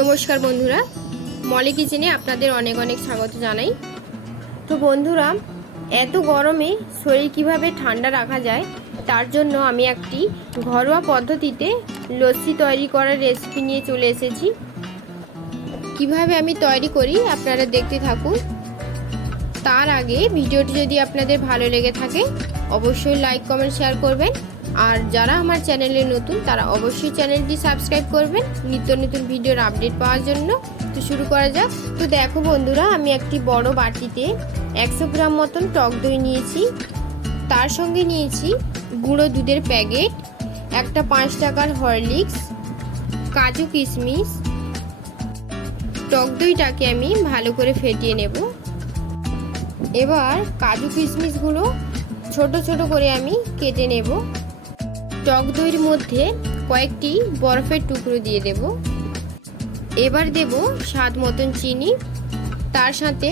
নমস্কার বন্ধুরা, মলি কিচেনে আপনাদের অনেক অনেক স্বাগত জানাই। তো বন্ধুরা, এত গরমে শরীর কিভাবে ঠান্ডা রাখা যায় তার জন্য আমি একটি ঘরোয়া পদ্ধতিতে লস্যি তৈরি করার রেসিপি নিয়ে চলে এসেছি। কিভাবে আমি তৈরি করি আপনারা দেখতে থাকুন। তার আগে ভিডিওটি যদি আপনাদের ভালো লেগে থাকে অবশ্যই লাইক কমেন্ট শেয়ার করবেন, আর যারা আমার চ্যানেলে নতুন তারা অবশ্যই চ্যানেলটি সাবস্ক্রাইব করবেন নিত্য নতুন ভিডিওর আপডেট পাওয়ার জন্য। তো শুরু করা যাক। তো দেখো বন্ধুরা, আমি একটি বড় বাটিতে 100 গ্রাম মতন টক দই নিয়েছি। তার সঙ্গে নিয়েছি গুঁড়ো দুধের প্যাকেট, একটা 5 টাকার হরলিক্স, কাজু কিশমিশ। টক দইটাকে আমি ভালো করে ফেটিয়ে নেব। এবার কাজু কিশমিশগুলো ছোট ছোট করে আমি কেটে নেব। টক দইয়ের মধ্যে কয়েকটি বরফের টুকরো দিয়ে দেব। এবার দেব স্বাদ মতন চিনি, তার সাথে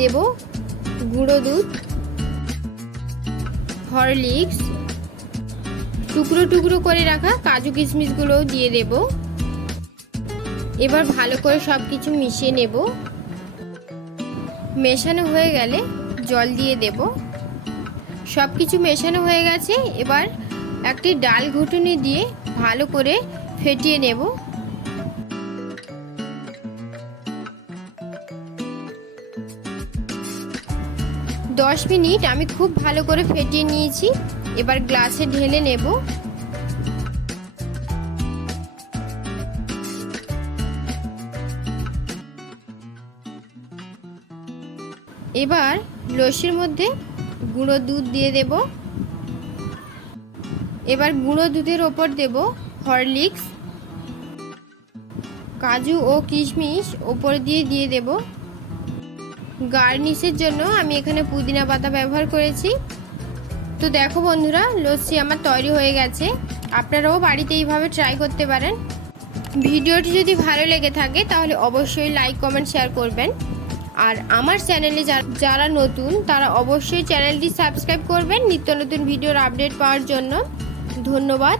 দেব গুঁড়ো দুধ, হরলিক্স, টুকরো টুকরো করে রাখা কাজু কিশমিশগুলোও দিয়ে দেব। এবার ভালো করে সব কিছু মিশিয়ে নেব। মেশানো হয়ে গেলে জল দিয়ে দেব। সব কিছু মেশানো হয়ে গেছে। এবার একটি ডাল ঘুটুনি দিয়ে ভালো করে ফেটিয়ে নেব। দশ মিনিট আমি খুব ভালো করে ফেটিয়ে নিয়েছি। এবার গ্লাসে ঢেলে নেব। এবার লস্যির মধ্যে গুঁড়ো দুধ দিয়ে দেব। এবার গুঁড়ো দুধের ওপর দেব হরলিক্স, কাজু ও কিশমিশ ওপর দিয়ে দেব। গার্নিশের জন্য আমি এখানে পুদিনা পাতা ব্যবহার করেছি। তো দেখো বন্ধুরা, লস্যি আমার তৈরি হয়ে গেছে। আপনারাও বাড়িতে এইভাবে ট্রাই করতে পারেন। ভিডিওটি যদি ভালো লেগে থাকে তাহলে অবশ্যই লাইক কমেন্ট শেয়ার করবেন, আর আমার চ্যানেলে যারা নতুন তারা অবশ্যই চ্যানেলটি সাবস্ক্রাইব করবেন নিত্য নতুন ভিডিওর আপডেট পাওয়ার জন্য। ধন্যবাদ।